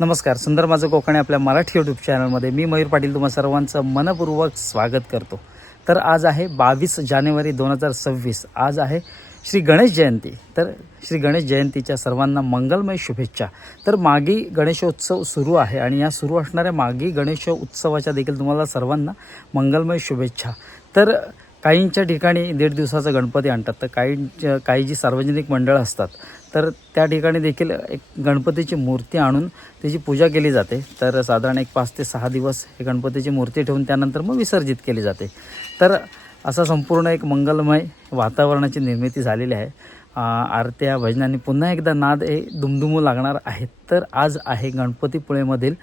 नमस्कार, सुंदर माझं कोकण आपल्या मराठी यूट्यूब चॅनलमध्ये मी मयूर पाटील तुम्हा सर्वांचं मनपूर्वक स्वागत करतो। तर आज आहे 22 जानेवारी 2026। आज आहे श्री गणेश जयंती। तर श्री गणेश जयंतीच्या सर्वांना मंगलमय शुभेच्छा। तर मागी गणेशोत्सव सुरू आहे आणि या सुरू असणाऱ्या मागी गणेशोत्सवाच्या देखील तुम्हाला सर्वांना मंगलमय शुभेच्छा। तर काहींच्या ठिकाणी 1.5 दिवसाचा गणपती आणतात, तर काही जी सार्वजनिक मंडळं असतात तर त्या ठिकाणी देखील एक गणपतीची मूर्ती आणून त्याची पूजा केली जाते। तर साधारण एक 5 ते 6 दिवस हे गणपतीची मूर्ती ठेवून त्यानंतर मग विसर्जित केली जाते। तर असं संपूर्ण एक मंगलमय वातावरणाची निर्मिती झालेली आहे। आरत्या भजनांनी पुन्हा एकदा नाद हे दुमदुमू लागणार आहेत। तर आज आहे गणपतीपुळेमधील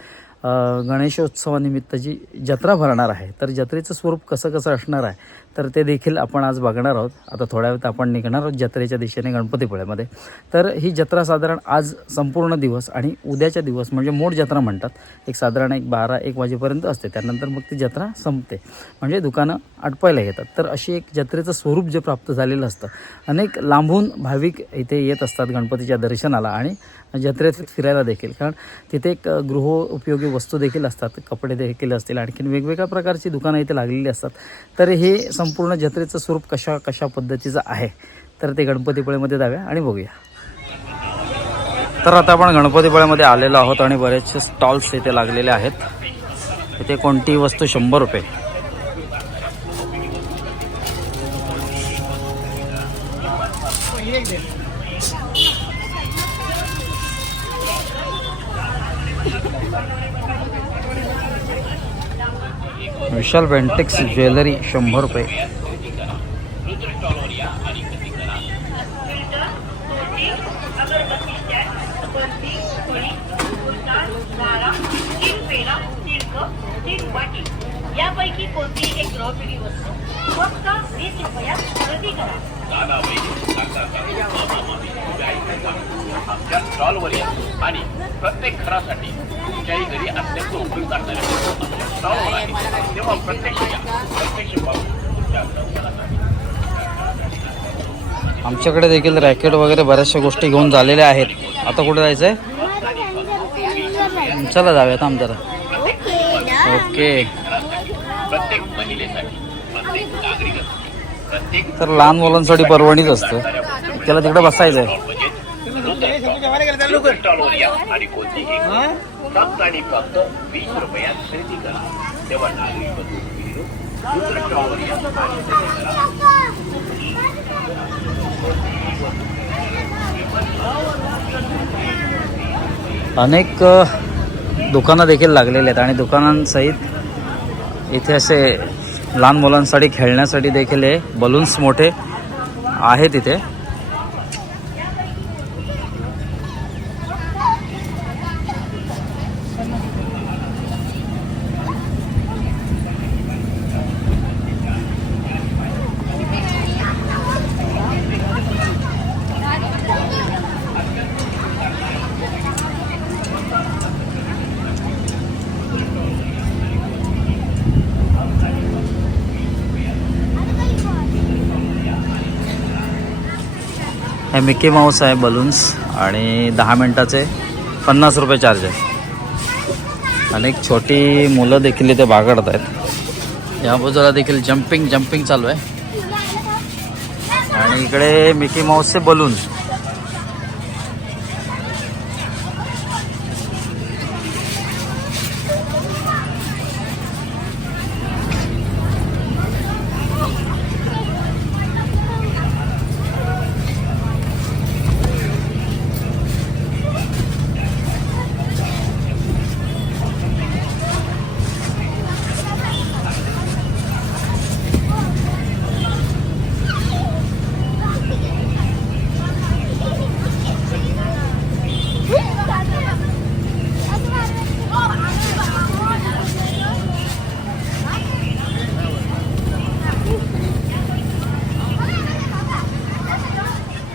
गणेशोत्सवानिमित्त जी जत्रा भरणार आहे। तर जत्रेचं स्वरूप कसं असणार आहे तर ते देखील आपण आज बघणार आहोत। आता थोड्या वेळात आपण निघणार आहोत जत्रेच्या दिशेने गणपतीपुळेमध्ये। तर ही जत्रा साधारण आज संपूर्ण दिवस आणि उद्याच्या दिवस म्हणजे मोठ जत्रा म्हणतात, एक साधारण 12-1 वाजेपर्यंत असते। त्यानंतर मग ती जत्रा संपते, म्हणजे दुकानं आटपायला येतात। तर अशी एक जत्रेचं स्वरूप जे प्राप्त झालेलं असतं। अनेक लांबून भाविक इथे येत असतात गणपतीच्या दर्शनाला आणि जत्रेत फिरायला देखील, कारण तिथे एक गृहोपयोगी वस्तू देखील असतात, कपडे देखील असतील, आणखीन वेगवेगळ्या प्रकारची दुकानं इथे लागलेली असतात। तर हे संपूर्ण जत्रेचं स्वरूप कशा पद्धतीचं आहे तर ते गणपतीपुळेमध्ये जाऊया आणि बघूया। तर आता आपण गणपतीपुळेमध्ये आलेलो आहोत आणि बरेचसे स्टॉल्स इथे लागलेले आहेत। इथे कोणतीही वस्तू 100 रुपये। विशाल बेंटेक्स ज्वेलरी 100 रुपये। यापैकी कोणती एक गृहोपयोगी वस्तू फक्त 20 रुपयात खरेदी करा। आमच्या स्टॉलवर या आणि प्रत्येक घरासाठी तुमच्याही घरी अत्यंत उपयुक्त असणारे आमच्या स्टॉलवर आहे, तेव्हा प्रत्यक्ष पाहून आमच्याकडे देखील रॅकेट वगैरे बऱ्याचशा गोष्टी घेऊन झालेल्या आहेत। आता कुठे जायचं आहे? चला जाऊयात आम जरा। ओके, प्रत्येक महिलेसाठी प्रत्येक नागरिकासाठी तर लहान मुलांसाठी परवणीच असतं, त्याला तिकडे बसायचं आहे। स्टॉलवर या आणि कोणतीही फक्त आणि फक्त 20 रुपयात खरेदी करा, तेव्हा नागरिक स्टॉलवर या आणि खरेदी करा। अनेक दुकानं देखील लागलेले आहेत आणि दुकानांसहित इथे असे लहान मुलांसाठी खेळण्यासाठी देखील हे बलून्स मोठे आहेत इथे। हे मिकी माऊस आहे बलून्स आणि 10 मिनिटाचे 50 रुपये चार्ज आहे। अनेक छोटी मुलं देखील इथे बागडत आहेत। या बाजूला देखील जम्पिंग चालू आहे आणि इकडे मिकी माऊसचे बलून।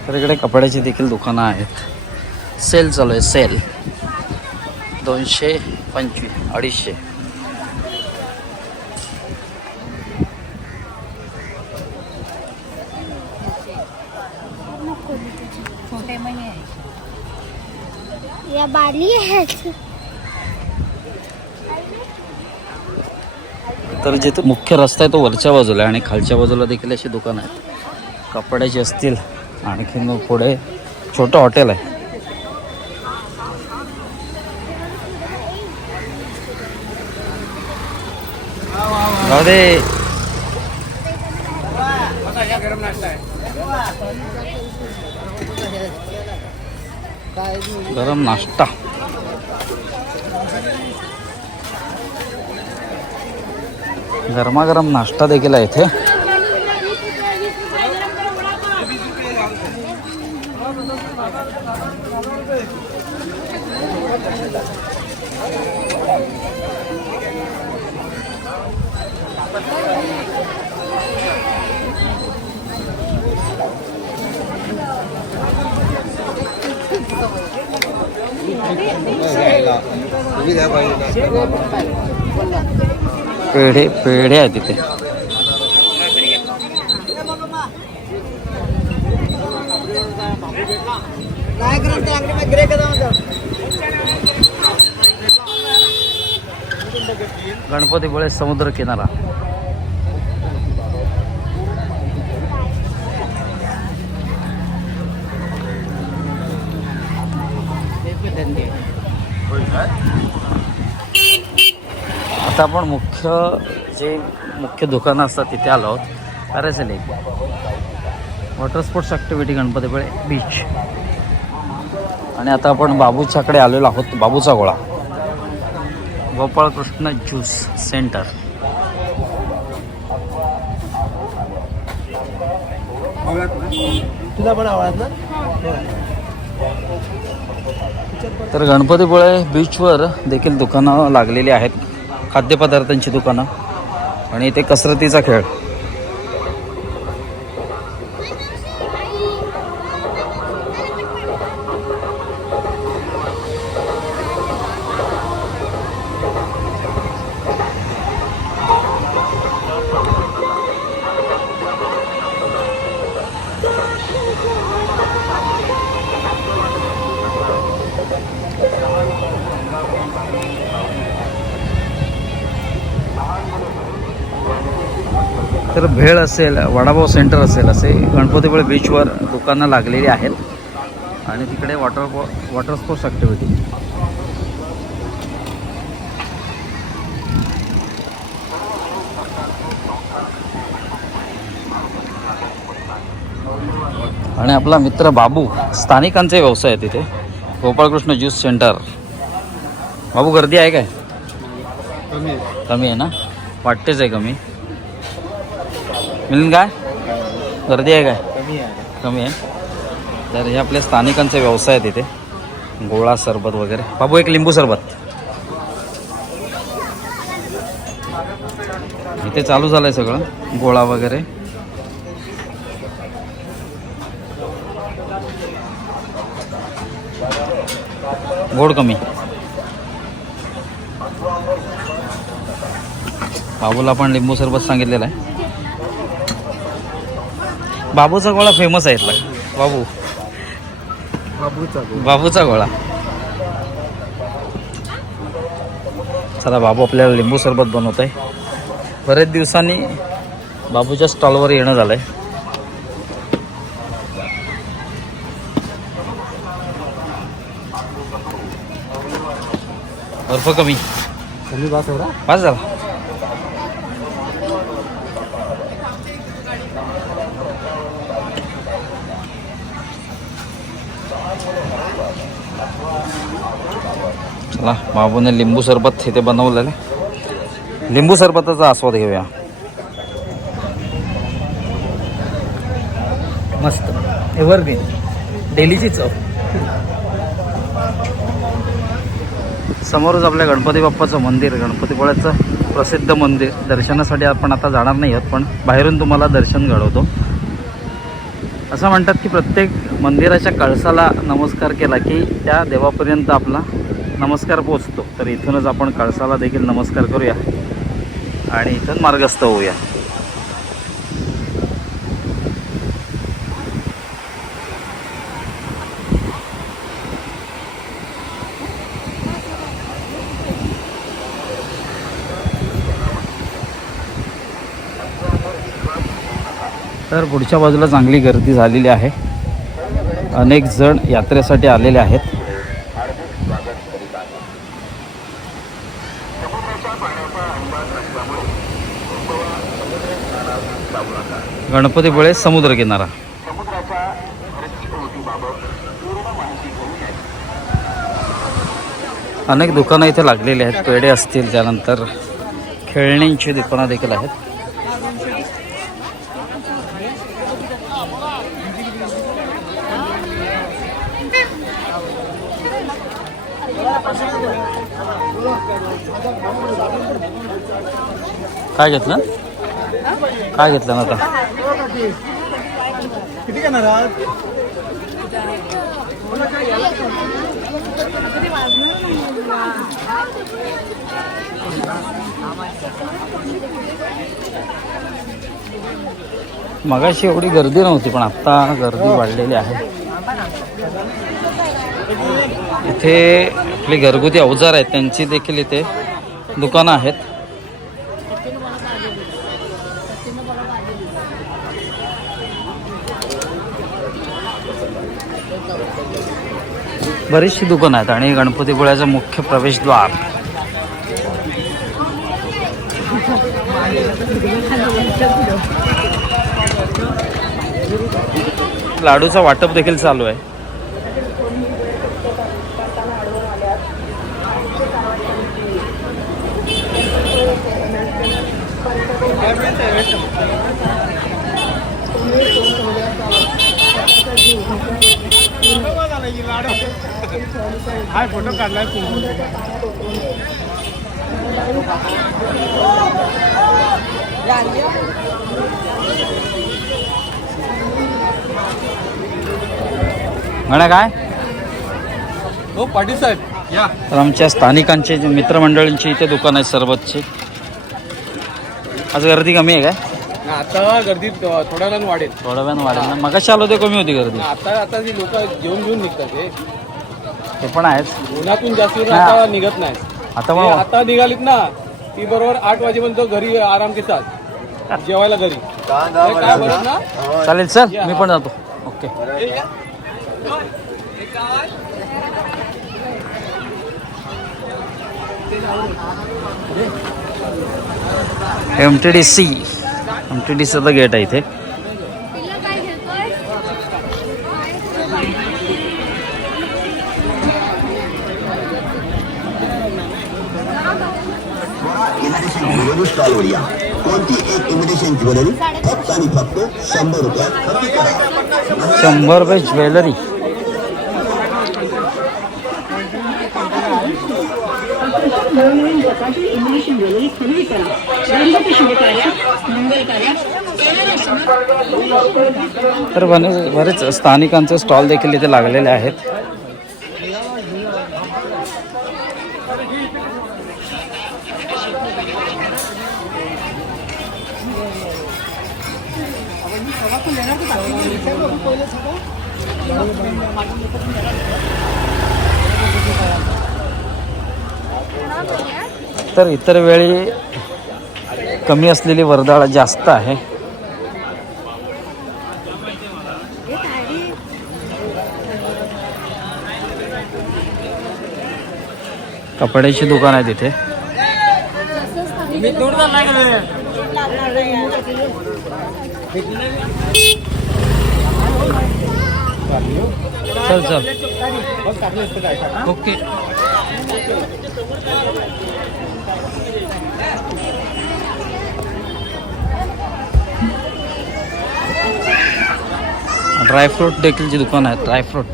तर इकडे कपड्याची देखील दुकानं आहेत। सेल चालू आहे, सेल 225 250। या बाली आहेत तर जिथे मुख्य रस्ता आहे तो वरच्या बाजूला आहे आणि खालच्या बाजूला देखील अशी दुकानं आहेत, कपड्याची असतील. आणखीन पुढे छोटं हॉटेल आहे. जाऊ दे. गरम नाश्ता. गरमागरम नाश्ता देखील आहे इथे. पेढे पेढे आहे तिथे. गणपतीपुळे समुद्र किनारा. आता आपण मुख्य दुकानं असतात तिथे आलो आहोत. Parasail water sports activity Ganpatipule beach. आणि आता आपण बाबूच्याकडे आलेलो आहोत. बाबूचा गोळा, गोपाळकृष्ण ज्यूस सेंटर. तुला पण आवडत ना. तर गणपतीपुळे बीचवर देखील दुकानं लागलेली आहेत, खाद्यपदार्थांची दुकानं. आणि इथे कसरतीचा खेळ. तर भेळ असेल, वडापाव सेंटर असेल, असे गणपतीपुळे बीचवर दुकानं लागलेली आहेत. आणि तिकडे वॉटर स्पोर्ट्स ॲक्टिव्हिटी. आणि आपला मित्र बाबू, स्थानिकांचे व्यवसाय आहे तिथे. Gopalkrishna juice centre. बाबू, गर्दी आहे काय? कमी आहे ना, वाटतेच आहे कमी. मिळून काय गर्दी आहे काय? कमी आहे. तर हे आपल्या स्थानिकांचे व्यवसाय आहे तिथे. गोळा सरबत वगैरे. बाबू, एक लिंबू सरबत. इथे चालू झालं आहे सगळं, गोळा वगैरे. गोड कमी. बाबूला पण लिंबू सरबत सांगितलेलं आहे. बाबूचा गोळा फेमस आहे इथला. बाबूचा गोळा. चला, बाबू आपल्याला लिंबू सरबत बनवत आहे. बरेच दिवसांनी बाबूच्या स्टॉलवर येणं झालंय. बर्फ कमी पाच झाला. चला, बाबूने लिंबू सरबत इथे बनवलेलं आहे. लिंबू सरबताचा आस्वाद घेऊया. मस्त एव्हरग्रीन डेलीची चव. समोरच आपल्या गणपती बाप्पाचं मंदिर, गणपतीपुळ्याचं प्रसिद्ध मंदिर. दर्शनासाठी आपण आता जाणार नाही आहोत, पण बाहेरून तुम्हाला दर्शन घडवतो. असं म्हणतात की प्रत्येक मंदिराच्या कळसाला नमस्कार केला की त्या देवापर्यंत आपला नमस्कार पोचतो. तर इथूनच आपण कळसाला देखील नमस्कार करूया आणि इथून मार्गस्थ होऊया. तर पुढच्या बाजूला चांगली गर्दी झालेली आहे. अनेक जण यात्रेसाठी आलेले आहेत. गणपतीपुळे समुद्रकिनारा. अनेक दुकानं इथे लागलेली आहेत. पेढे असतील, त्यानंतर खेळण्यांची दुकानं देखील आहेत. काय घेतलं? काय घेतलं ना आता? किती घेणार आहात? मगाशी एवढी गर्दी नव्हती, पण आता गर्दी वाढलेली आहे. इथे आपली घरगुती अवजार आहेत त्यांची देखील इथे दुकानं आहेत. बरीचशी दुकानं आहेत आणि गणपतीपुळ्याचं मुख्य प्रवेशद्वार. लाडूचं वाटप देखील चालू आहे. हाय फोटो काढलाय म्हणा काय? हो पाटील साहेब या. तर आमच्या स्थानिकांचे जे मित्रमंडळींची इथे दुकान आहे सरबतची. आज गर्दी कमी आहे काय? आता गर्दी थोड्या वेळानं वाढेल. थोड्या वेळानं वाढेल ना. मगाशी आलो ते कमी होती गर्दी. आता ती लोक घेऊन निघतात. ते पण आहेच. उन्हातून जास्त आता निघत नाही. आता मग आता निघालीत ना ती बरोबर 8 वाजेपर्यंत घरी आराम घेतात, जेवायला घरी. काय बोलत ना? चालेल सर, मी पण जातो. ओके. एमटीडीसीचं गेट आहे इथे. ज्वेलरी स्टॉलवर या. कोणती एक इमिटेशन ज्वेलरी फक्त आणि फक्त 100 रुपयात खरेदी करा. 100 रुपये ज्वेलरी. तर बरेच स्थानिकांचे स्टॉल देखील इथे लागलेले आहेत. तर इतर वेळी कमी असलेली वर्दळ जास्त आहे. कपड्याची दुकान आहे तिथे. चल चल. ओके. ड्रायफ्रूट देखील दुकान आहे. Dry fruit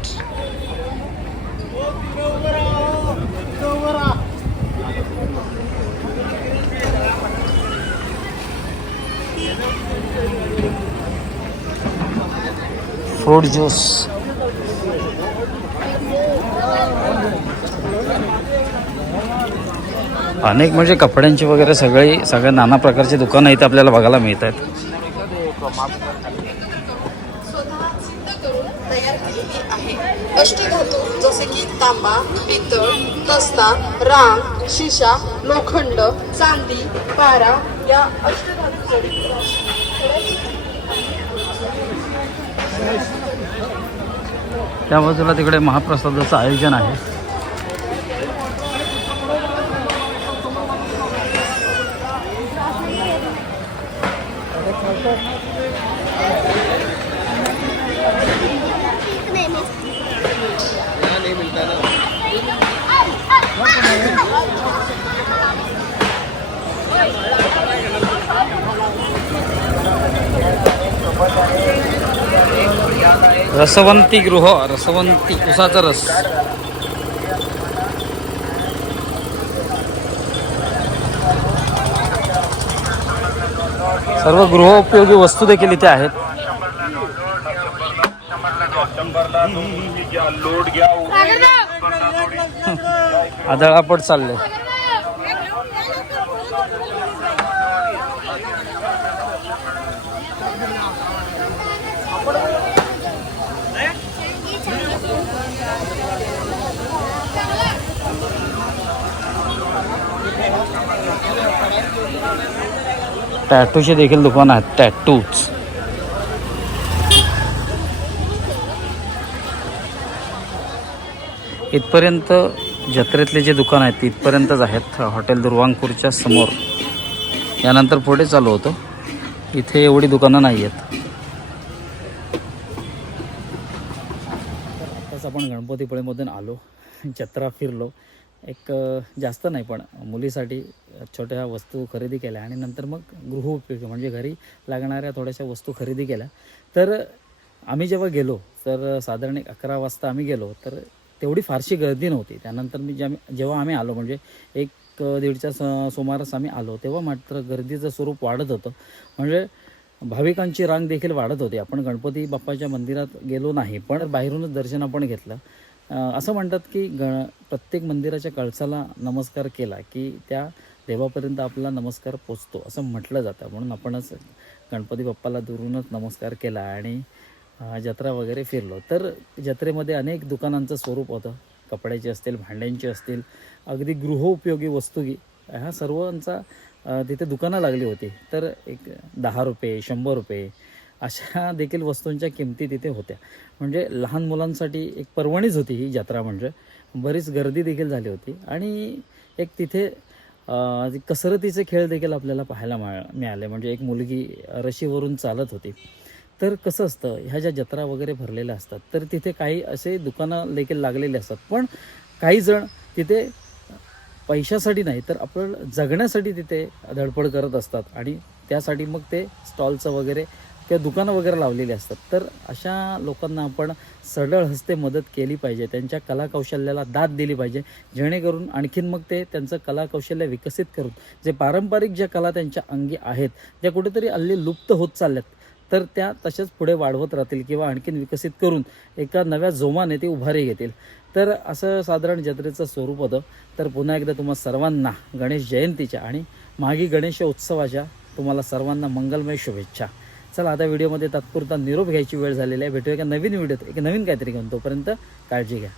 fruit juice. अनेक म्हणजे कपड्यांची वगैरे सगळ्या नाना प्रकारची दुकानं इथे आपल्याला बघायला मिळत आहेत. अष्टधातू जसे की तांबा, पितळ, तस्ता, रांग, शिशा, लोखंड, चांदी, पारा या अष्टधातू त्या बाजूला तिकडे महाप्रसादाचं आयोजन आहे. रसवंती गृह, रसवंती उसाचा रस. सर्व गृहोपयोगी वस्तू देखील इथे आहेत. आदळापट चालले. टॅटूचे देखील दुकान आहेत. टॅटूज इथपर्यंत जत्रेतले जे दुकान आहेत इथपर्यंतच आहेत. हॉटेल दुर्वांकूरच्या समोर. यानंतर पुढे चालू होतो. इथे एवढी दुकानं नाही आहेत. आताच आपण गणपतीपुळेमधून आलो, जत्रा फिरलो. एक जास्त नाही पण मुलीसाठी छोट्या वस्तू खरेदी केल्या आणि नंतर मग गृहोपयोगी म्हणजे घरी लागणाऱ्या थोड्याशा वस्तू खरेदी केल्या. तर आम्ही जेव्हा गेलो तर साधारण 11 वाजता आम्ही गेलो तर तेवढी फारशी गर्दी नव्हती. त्यानंतर जेव्हा आम्ही आलो म्हणजे 1-1:30च्या सुमारास आम्ही आलो तेव्हा मात्र गर्दीचं स्वरूप वाढत होतं. म्हणजे भाविकांची रांग देखील वाढत होती. आपण गणपती बाप्पाच्या मंदिरात गेलो नाही पण बाहेरूनच दर्शन आपण घेतलं. असं म्हणतात की प्रत्येक मंदिराच्या कळसाला नमस्कार केला की त्या देवापर्यंत आपला नमस्कार पोचतो असं म्हटलं जातं. म्हणून आपणच गणपती बाप्पाला दुरूनच नमस्कार केला आणि जत्रा वगैरे फिरलो. तर जत्रेमध्ये अनेक दुकानांचं स्वरूप होतं. कपड्याचे असतील, भांड्यांची असतील, अगदी गृहोपयोगी वस्तू ह्या सर्वांचा तिथे दुकानं लागली होती. तर एक 10 रुपये, 100 रुपये अशा देखील वस्तूंच्या किमती तिथे होत्या. म्हणजे लहान मुलांसाठी एक पर्वणीच होती ही जत्रा. म्हणजे बरीच गर्दी देखील झाली होती आणि एक तिथे कसरतीचे खेळ देखील आपल्याला पाहायला मिळाले. म्हणजे एक मुलगी रशीवरून चालत होती. तर कसं असतं ह्या ज्या जत्रा वगैरे भरलेल्या असतात तर तिथे काही असे दुकानं देखील लागलेले असतात. पण काही जण तिथे पैशासाठी नाही तर आपण जगण्यासाठी तिथे धडपड करत असतात आणि त्यासाठी मग ते स्टॉलचं वगैरे किंवा दुकानं वगैरे लावलेली असतात. तर अशा लोकांना आपण सरळ हस्ते मदत केली पाहिजे. त्यांच्या कलाकौशल्याला दाद दिली पाहिजे जेणेकरून आणखीन मग ते त्यांचं कलाकौशल्य विकसित करून जे पारंपरिक ज्या कला त्यांच्या अंगी आहेत ज्या कुठेतरी हल्ली लुप्त होत चालल्यात तर त्या तशाच पुढे वाढवत राहतील किंवा आणखीन विकसित करून एका नव्या जोमाने ते उभारी घेतील. तर असं साधारण जत्रेचं स्वरूप होतं. तर पुन्हा एकदा तुम्हा सर्वांना गणेश जयंतीच्या आणि माघी गणेश उत्सवाच्या तुम्हाला सर्वांना मंगलमय शुभेच्छा. चला आता व्हिडिओमध्ये तात्पुरता निरोप घ्यायची वेळ झालेली आहे. भेटूया एका नवीन व्हिडिओत एक नवीन काहीतरी घेऊन. तोपर्यंत काळजी घ्या.